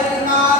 America